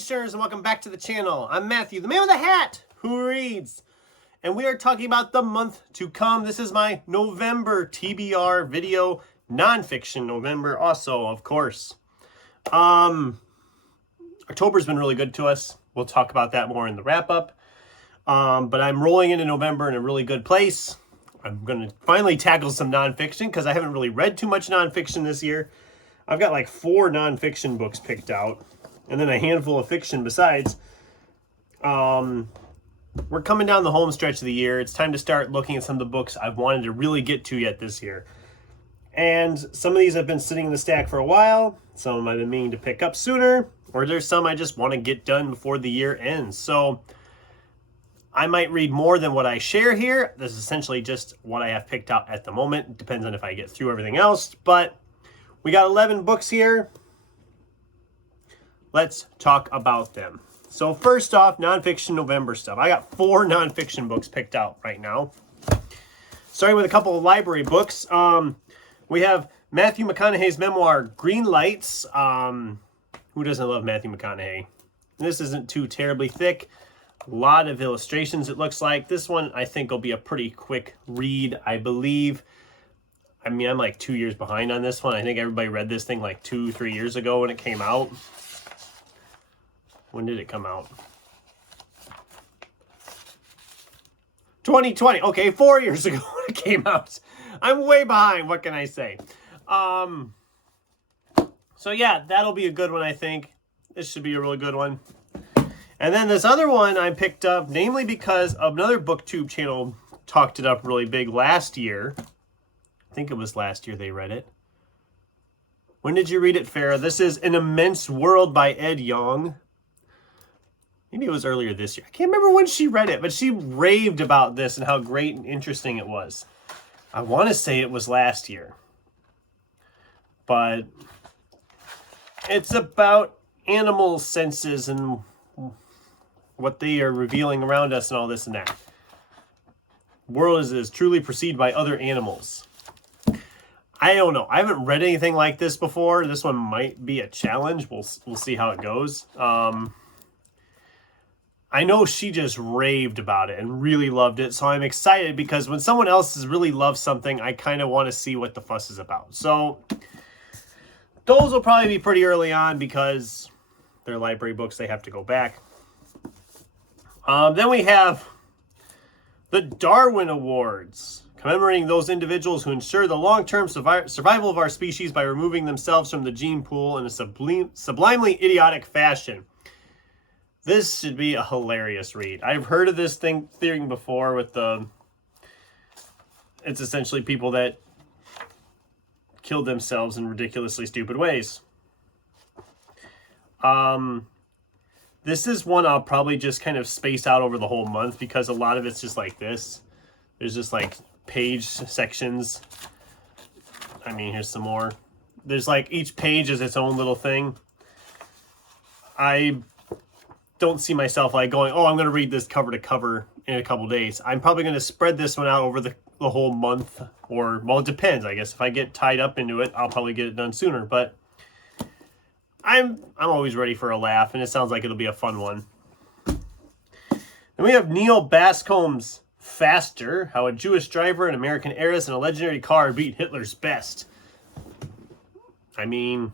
page-turners, and welcome back to the channel. I'm Matthew, the man with the hat who reads, and we are talking about the month to come. This is my November TBR video, Nonfiction November, also, of course. October's been really good to us. We'll talk about that more in the wrap-up. But I'm rolling into November in a really good place. I'm going to finally tackle some nonfiction because I haven't really read too much nonfiction this year. I've got like 4 nonfiction books picked out, and then a handful of fiction besides. We're coming down the home stretch of the year. It's time to start looking at some of the books I've wanted to really get to yet this year. And some of these have been sitting in the stack for a while. Some of them I've been meaning to pick up sooner, or there's some I just want to get done before the year ends. So I might read more than what I share here. This is essentially just what I have picked out at the moment. It depends on if I get through everything else, but we got 11 books here. Let's talk about them. So first off, Nonfiction November stuff. I got 4 nonfiction books picked out right now. Starting with a couple of library books. We have Matthew McConaughey's memoir, Green Lights. Who doesn't love Matthew McConaughey? This isn't too terribly thick. A lot of illustrations, it looks like. This one, I think, will be a pretty quick read, I believe. I mean, I'm like 2 years behind on this one. I think everybody read this thing like 2-3 years ago when it came out. When did it come out? 2020. Okay, 4 years ago when it came out. I'm way behind. What can I say? So yeah, that'll be a good one, I think. This should be a really good one. And then this other one I picked up, namely because another BookTube channel talked it up really big last year. I think it was last year they read it. When did you read it, Farrah? This is An Immense World by Ed Yong. Maybe it was earlier this year. I can't remember when she read it, but she raved about this and how great and interesting it was. I want to say it was last year. But it's about animal senses and what they are revealing around us and all this and that. The world is truly perceived by other animals. I don't know. I haven't read anything like this before. This one might be a challenge. We'll see how it goes. I know she just raved about it and really loved it. So I'm excited because when someone else has really loved something, I kind of want to see what the fuss is about. So those will probably be pretty early on because they're library books. They have to go back. Then we have the Darwin Awards, commemorating those individuals who ensure the long-term survival of our species by removing themselves from the gene pool in a sublimely idiotic fashion. This should be a hilarious read. I've heard of this theory before with it's essentially people that killed themselves in ridiculously stupid ways. This is one I'll probably just kind of space out over the whole month because a lot of it's just like this. There's just like page sections. I mean, here's some more. There's like each page is its own little thing. I don't see myself like going, oh, I'm going to read this cover to cover in a couple days. I'm probably going to spread this one out over the whole month, or, well, it depends. I guess if I get tied up into it, I'll probably get it done sooner, but I'm always ready for a laugh, and it sounds like it'll be a fun one. Then we have Neil Bascom's Faster, How a Jewish Driver, an American Heiress, and a Legendary Car Beat Hitler's Best. I mean,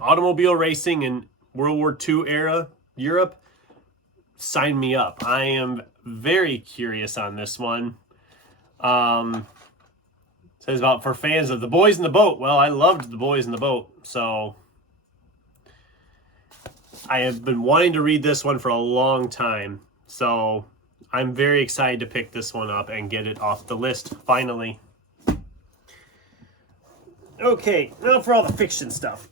automobile racing in World War II era Europe, sign me up. I am very curious on this one. Says about for fans of The Boys in the Boat. Well, I loved The Boys in the Boat, so I have been wanting to read this one for a long time. So I'm very excited to pick this one up and get it off the list finally. Okay, now for all the fiction stuff.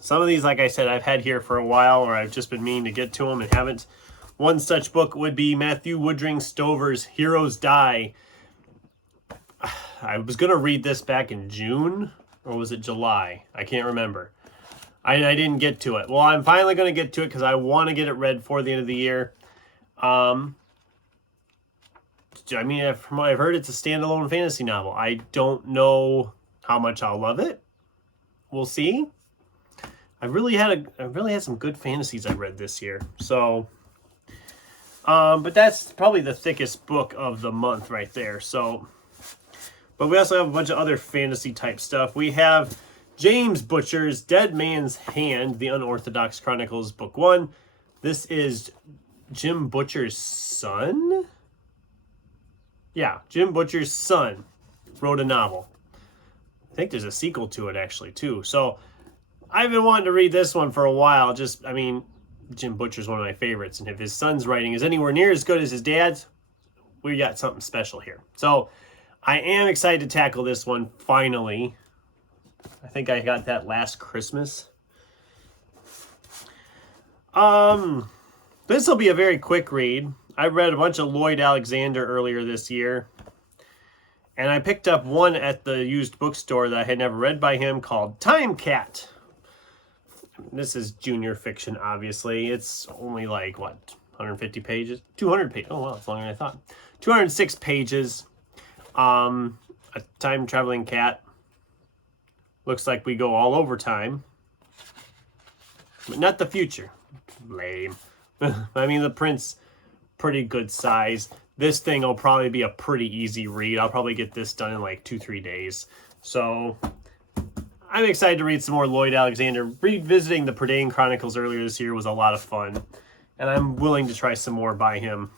Some of these, like I said, I've had here for a while, or I've just been meaning to get to them and haven't. One such book would be Matthew Woodring Stover's Heroes Die. I was going to read this back in June, or was it July? I can't remember. I didn't get to it. Well, I'm finally going to get to it because I want to get it read for the end of the year. I mean, from what I've heard, it's a standalone fantasy novel. I don't know how much I'll love it. We'll see. I really had some good fantasies I read this year. So, but that's probably the thickest book of the month right there. So, but we also have a bunch of other fantasy type stuff. We have James Butcher's Dead Man's Hand, The Unorthodox Chronicles, Book 1. This is Jim Butcher's son? Yeah, Jim Butcher's son wrote a novel. I think there's a sequel to it actually too. So I've been wanting to read this one for a while. I mean, Jim Butcher's one of my favorites. And if his son's writing is anywhere near as good as his dad's, we got something special here. So I am excited to tackle this one finally. I think I got that last Christmas. This will be a very quick read. I read a bunch of Lloyd Alexander earlier this year. And I picked up one at the used bookstore that I had never read by him called Time Cat. This is junior fiction, obviously. It's only like, what, 150 pages? 200 pages. Oh, wow, it's longer than I thought. 206 pages. A time-traveling cat. Looks like we go all over time. But not the future. Lame. I mean, the print's pretty good size. This thing will probably be a pretty easy read. I'll probably get this done in like 2-3 days. So I'm excited to read some more Lloyd Alexander. Revisiting the Prydain Chronicles earlier this year was a lot of fun. And I'm willing to try some more by him.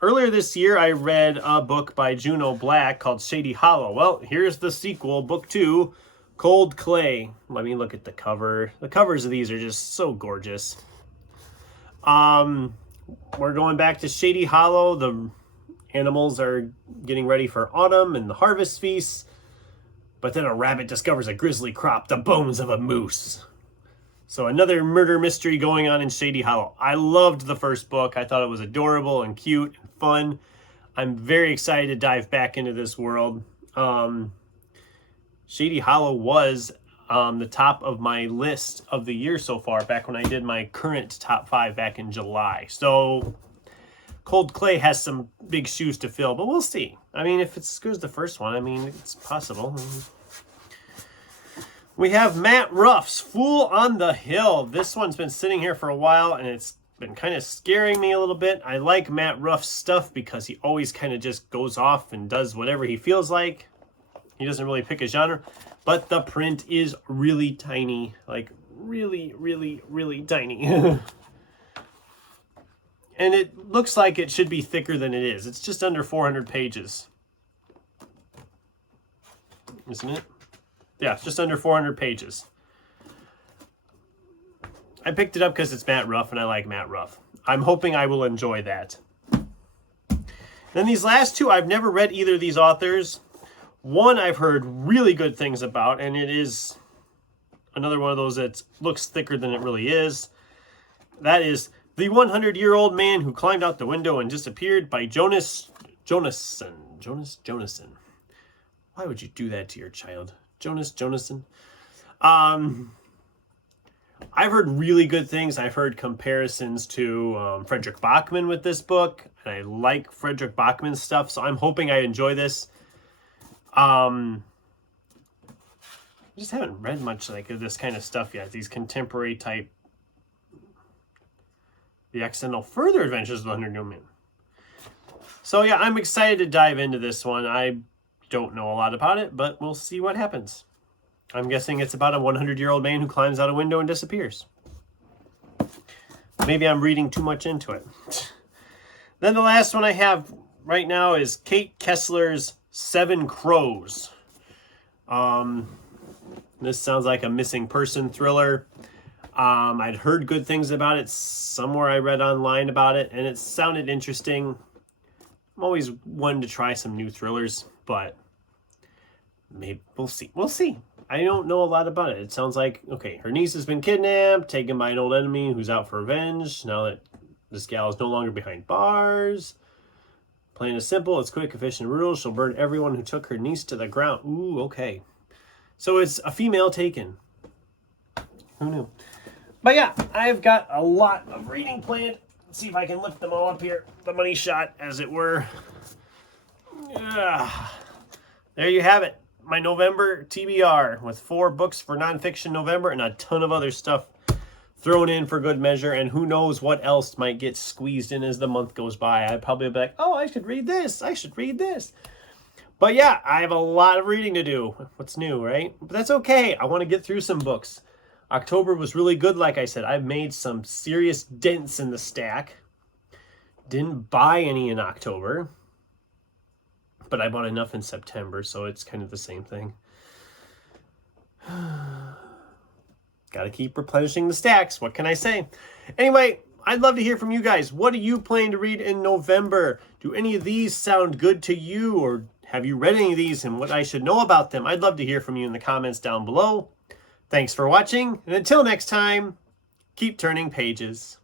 Earlier this year, I read a book by Juno Black called Shady Hollow. Well, here's the sequel, Book 2, Cold Clay. I mean, look at the cover. The covers of these are just so gorgeous. We're going back to Shady Hollow. The animals are getting ready for autumn and the harvest feasts. But then a rabbit discovers a grisly crop, the bones of a moose. So another murder mystery going on in Shady Hollow. I loved the first book. I thought it was adorable and cute and fun. I'm very excited to dive back into this world. Shady Hollow was the top of my list of the year so far, back when I did my current top 5 back in July. So Cold Clay has some big shoes to fill, but we'll see. I mean, if it's as good as the first one, I mean, it's possible. We have Matt Ruff's Fool on the Hill. This one's been sitting here for a while, and it's been kind of scaring me a little bit. I like Matt Ruff's stuff because he always kind of just goes off and does whatever he feels like. He doesn't really pick a genre. But the print is really tiny. Like, really, really, really tiny. And it looks like it should be thicker than it is. It's just under 400 pages. Isn't it? Yeah, it's just under 400 pages. I picked it up because it's Matt Ruff, and I like Matt Ruff. I'm hoping I will enjoy that. Then these last two, I've never read either of these authors. One I've heard really good things about, and it is another one of those that looks thicker than it really is. That is The 100-Year-Old Man Who Climbed Out the Window and Disappeared by Jonas Jonason. Why would you do that to your child? Jonas Jonason. I've heard really good things. I've heard comparisons to Frederick Bachman with this book, and I like Frederick Bachman's stuff, so I'm hoping I enjoy this. I just haven't read much like this kind of stuff yet. These contemporary type, The Accidental Further Adventures of the 100-Year-Old Man. So yeah, I'm excited to dive into this one. I don't know a lot about it, but we'll see what happens. I'm guessing it's about a 100-year-old man who climbs out a window and disappears. Maybe I'm reading too much into it. Then the last one I have right now is Kate Kessler's 7 Crows. This sounds like a missing person thriller. I'd heard good things about it. Somewhere I read online about it, and it sounded interesting. I'm always one to try some new thrillers, but maybe we'll see. We'll see. I don't know a lot about it. It sounds like, okay, her niece has been kidnapped, taken by an old enemy who's out for revenge. Now that this gal is no longer behind bars. Plan is simple. It's quick, efficient rules. She'll burn everyone who took her niece to the ground. Ooh, okay. So it's a female taken. Who knew? But yeah, I've got a lot of reading planned. Let's see if I can lift them all up here. The money shot, as it were. There you have it. my November TBR with 4 books for Nonfiction November and a ton of other stuff thrown in for good measure. And who knows what else might get squeezed in as the month goes by. I'd probably be like, oh, I should read this. I should read this. But yeah, I have a lot of reading to do. What's new, right? But that's okay. I want to get through some books. October was really good, like I said. I've made some serious dents in the stack. Didn't buy any in October, but I bought enough in September, so it's kind of the same thing. Got to keep replenishing the stacks. What can I say? Anyway, I'd love to hear from you guys. What are you planning to read in November? Do any of these sound good to you, or have you read any of these and what I should know about them? I'd love to hear from you in the comments down below. Thanks for watching, and until next time, keep turning pages.